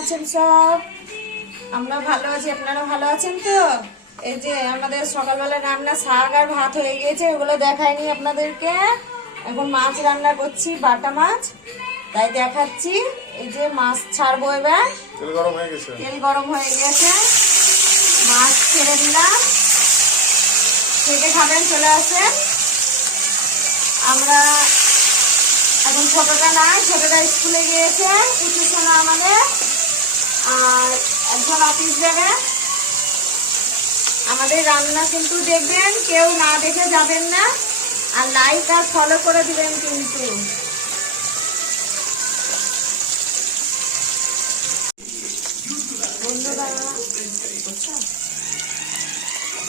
আছেন সব? আমরা ভালো আছি আপনারা ভালো আছেন তো? এই যে আমাদের সকালবেলা রান্না শাক আর ভাত হয়ে গিয়েছে এগুলো দেখাইনি আপনাদেরকে। এখন মাছ রান্না করছি বাটা মাছ। তাই দেখাচ্ছি এই যে মাছ ছাড়বো এবার। তেল গরম হয়ে গেছে। তেল গরম হয়ে গেছে। মাছ ছেড়ে দিলাম। খেতে খাবেন চলে আসেন। আমরা এখন ছোটটা নাই ছোটটা স্কুলে গিয়েছে উঁচু সোনা আমাদের। আর একজন অফিস যাবে। আমাদের রান্না কিন্তু দেখবেন, কেউ না দেখে যাবেন না। আর লাইক আর ফলো করে দিবেন কিন্তু।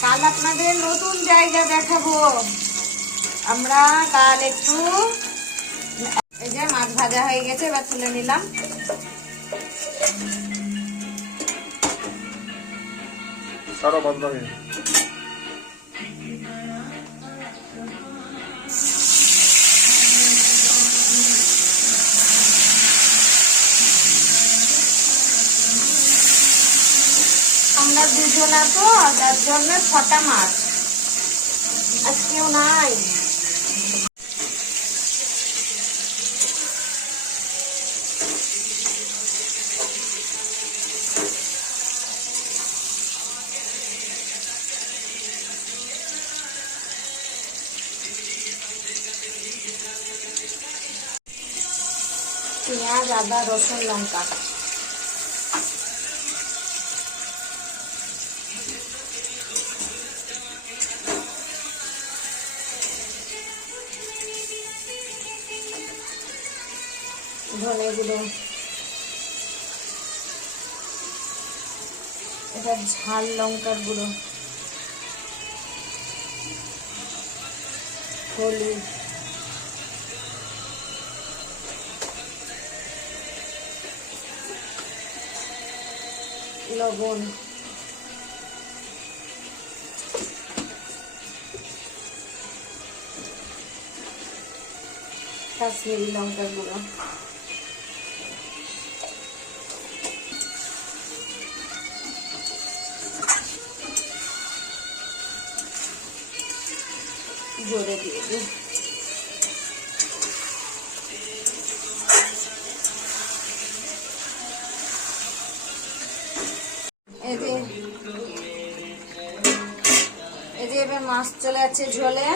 কাল আপনাদের নতুন জায়গা দেখাবো। আমরা কাল একটু এই যে মাছ ভাজা হয়ে গেছে, এবার তুলে নিলাম। সারা বাদবাকি আমরা দুজনা তো তার জন্য ছটা মাছ। আজকেও নাই। পেঁয়াজ আদা রসুন লঙ্কা। ধনে গুঁড়ো। এটা ঝাল লঙ্কার গুঁড়ো। হলুদ। লবণ। কাশ্মীরি লঙ্কার গুঁড়ো। জোরে দিয়ে দিই। এবার মাছ চলে যাচ্ছে ঝোলে।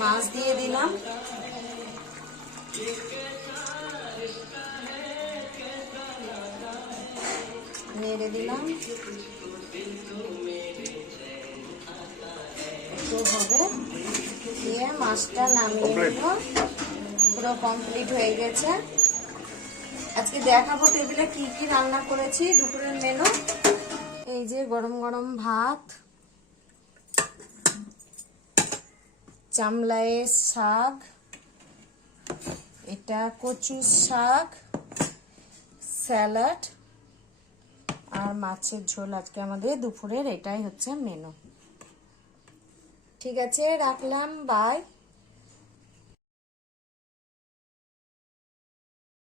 মাছ দিয়ে দিলাম। নেড়ে দিলাম। হবে। দিয়ে মাছটা নামিয়ে. নেব। পুরো কমপ্লিট হয়ে গেছে। আজকে দেখাবো টেবিলে কি কি রান্না করেছি দুপুরের মেনু এই যে গরম গরম ভাত, চামলায়ের শাক, এটা কচু শাক, স্যালাড আর মাছের ঝোল আজকে আমাদের দুপুরের, এটাই হচ্ছে মেনু ঠিক আছে, রাখলাম বাই